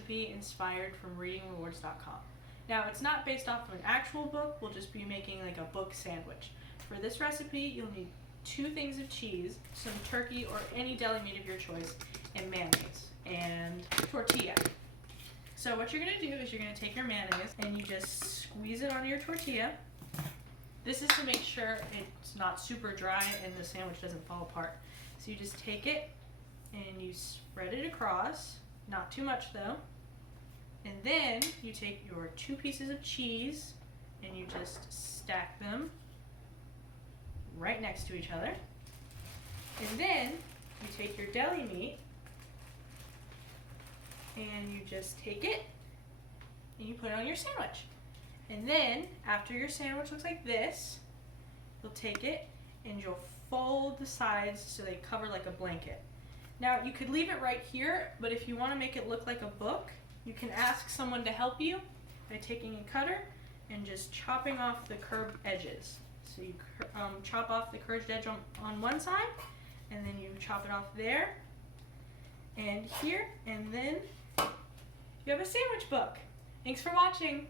recipe inspired from readingrewards.com. Now, it's not based off of an actual book. We'll just be making like a book sandwich. For this recipe, you'll need 2 things of cheese, some turkey or any deli meat of your choice, and mayonnaise, and tortilla. So what you're going to do is you're going to take your mayonnaise and you just squeeze it onto your tortilla. This is to make sure it's not super dry and the sandwich doesn't fall apart. So you just take it and you spread it across, not too much though. And then you take your 2 pieces of cheese and you just stack them right next to each other. And then you take your deli meat and you just take it and you put it on your sandwich. And then after your sandwich looks like this, you'll take it and you'll fold the sides so they cover like a blanket. Now you could leave it right here, but if you want to make it look like a book, you can ask someone to help you by taking a cutter and just chopping off the curved edges. So you chop off the curved edge on one side, and then you chop it off there and here, and then you have a sandwich book. Thanks for watching.